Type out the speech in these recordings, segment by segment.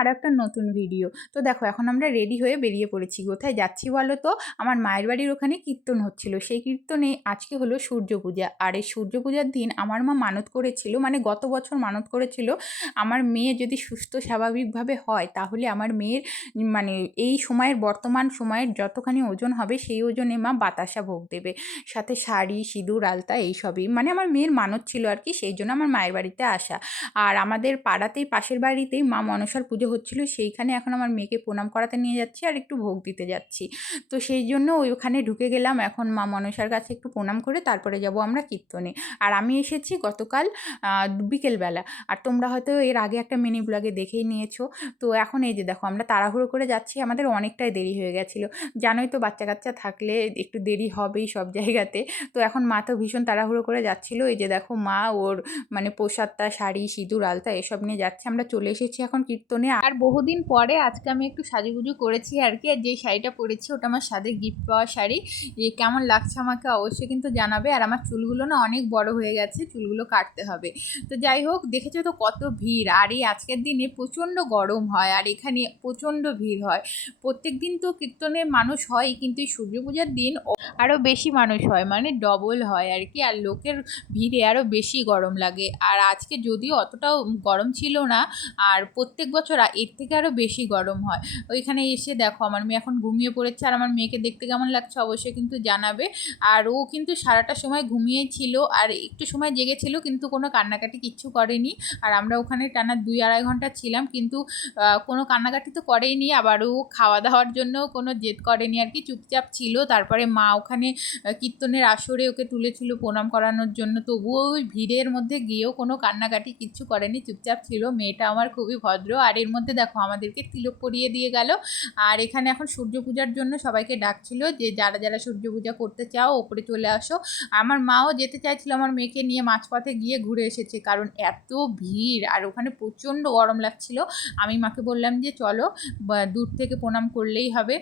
আরও একটা নতুন ভিডিও তো দেখো, এখন আমরা রেডি হয়ে বেরিয়ে পড়েছি। কোথায় যাচ্ছি বলো তো? আমার মায়ের বাড়ির ওখানে কীর্তন হচ্ছিল। সেই কীর্তনে আজকে হলো সূর্য পূজা আর এই সূর্য পূজার দিন আমার মা মানত করেছিল মানে গত বছর মানত করেছিল, আমার মেয়ে যদি সুস্থ স্বাভাবিকভাবে হয়, তাহলে আমার মেয়ের মানে এই সময়ের, বর্তমান সময়ের যতখানি ওজন হবে, সেই ওজনে মা বাতাসা ভোগ দেবে। সাথে শাড়ি, সিঁদুর, আলতা এইসবই মানে আমার মেয়ের মানত ছিল আর কি, সেই জন্য আমার মায়ের বাড়িতে আসা। আর আমাদের পাড়াতেই, পাশের বাড়িতেই মা মনসার পুজো হচ্ছিল, সেইখানে এখন আমার মেয়েকে প্রণাম করাতে নিয়ে যাচ্ছি আর একটু ভোগ দিতে যাচ্ছি। তো সেই জন্য ওইখানে ঢুকে গেলাম, এখন মা মনসার কাছে একটু প্রণাম করে তারপরে যাব আমরা কীর্তনে। আর আমি এসেছি গতকাল বিকেলবেলা আর তোমরা হয়তো এর আগে একটা মিনি ব্লগে দেখেই নিয়েছো। তো এখন এই যে দেখো, আমরা তাড়াহুড়ো করে যাচ্ছি, আমাদের অনেকটাই দেরি হয়ে গেছিল। জানোই তো বাচ্চা কাচ্চা থাকলে একটু দেরি হবেই সব জায়গাতে। তো এখন মা তো ভীষণ তাড়াহুড়ো করে যাচ্ছিল। এই যে দেখো মা ওর মানে প্রসাদটা, শাড়ি, সিঁদুর, আলতা এসব নিয়ে যাচ্ছে। আমরা চলে এসেছি এখন কীর্তনে। আর বহুদিন পরে আজকে আমি একটু সাজুগুজু করেছি আর কি, আর যে শাড়িটা পরেছি ওটা আমার সাথে গিফট পাওয়া শাড়ি। কেমন লাগছে আমাকে অবশ্যই কিন্তু জানাবে। আর আমার চুলগুলো না অনেক বড় হয়ে গেছে, চুলগুলো কাটতে হবে। তো যাই হোক, দেখেছ তো কত ভিড়। আর এই আজকের দিনে প্রচণ্ড গরম হয়, আর এখানে প্রচণ্ড ভিড় হয়। প্রত্যেক দিন তো কীর্তনে মানুষ হয়, কিন্তু এই সূর্য পূজার দিন আরও বেশি মানুষ হয় মানে ডবল হয় আর কি। আর লোকের ভিড়ে আরও বেশি গরম লাগে। আর আজকে যদিও অতটাও গরম ছিল না, আর প্রত্যেক বছর এর থেকে আরও বেশি গরম হয়। ওইখানে এসে দেখো, আমার মেয়ে এখন ঘুমিয়ে পড়েছে আর আমার মেয়েকে দেখতে কেমন লাগছে অবশ্যই কিন্তু জানাবে। আর ও কিন্তু সারাটা সময় ঘুমিয়েই ছিল আর একটু সময় জেগেছিল কিন্তু কোনো কান্নাকাটি কিচ্ছু করেনি। আর আমরা ওখানে টানা দুই আড়াই ঘণ্টা ছিলাম কিন্তু কোনো কান্নাকাটি তো করেইনি। আবার ও খাওয়া দাওয়ার জন্য কোনো জেদ করেনি আর কি, চুপচাপ ছিল। তারপরে মা ওখানে কীর্তনের আসরে ওকে তুলেছিল প্রণাম করানোর জন্য। তবুও ওই ভিড়ের মধ্যে গিয়েও কোনো কান্নাকাটি কিচ্ছু করেনি, চুপচাপ ছিল। মেয়েটা আমার খুবই ভদ্র। আর এর মধ্যে দেখো আমাদেরকে তিলক পরিয়ে দিয়ে গেল। আর এখানে এখন সূর্য পূজার জন্য সবাইকে ডাকছিল যে, যারা যারা সূর্য পূজা করতে চাও, ওপরে চলে আসো। আমার মাও যেতে চাইছিল, আমার মেয়েকে নিয়ে মাঝপথে গিয়ে ঘুরে এসেছে, কারণ এত ভিড় আর ওখানে প্রচণ্ড গরম লাগছিল। আমি মাকে বললাম যে, চলো দূর থেকে প্রণাম করলেই হবে।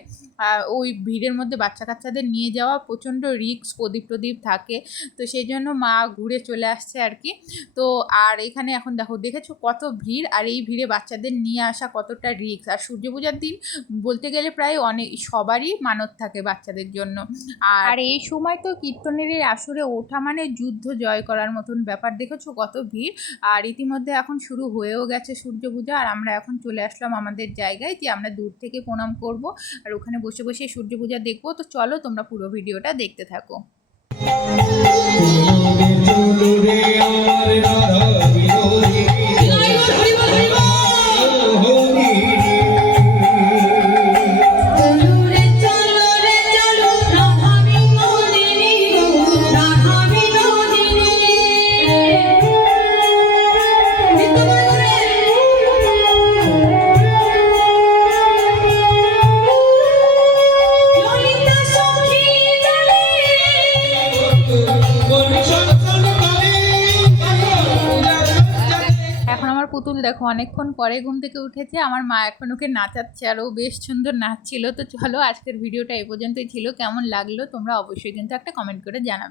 ওই ভিড়ের মধ্যে বাচ্চা কাচ্চাদের নিয়ে যাওয়া প্রচণ্ড রিক্স প্রদীপ প্রদীপ থাকে। তো সেই জন্য মা ঘুরে চলে আসছে আর কি। তো, আর এখানে এখন দেখো, দেখেছ কত ভিড়? আর এই ভিড়ে বাচ্চাদের নিয়ে আসা কতটা রিক্স আর সূর্য পূজার দিন বলতে গেলে প্রায় অনেক সবারই মানত থাকে বাচ্চাদের জন্য। আর এই সময় তো কীর্তনের এই আসরে ওঠা মানে যুদ্ধ জয় করার মতন ব্যাপার। দেখেছ কত ভিড়? আর ইতিমধ্যে এখন শুরু হয়েও গেছে সূর্য পূজা আর আমরা এখন চলে আসলাম আমাদের জায়গায় যে আমরা দূর থেকে প্রণাম করব। আর ওখানে বসে বসে সূর্য পূজা দেখব। তো চলো তোমরা পুরো ভিডিওটা দেখতে থাকো। পুতুল দেখো, অনেকক্ষণ পরে ঘুম থেকে উঠেছে, আমার মা এখন ওকে নাচাচ্ছে আর ও বেশ সুন্দর নাচছিল। তো চলো আজকের ভিডিওটা এ পর্যন্তই ছিল, কেমন লাগল তোমরা অবশ্যই কিন্তু একটা কমেন্ট করে জানাবে।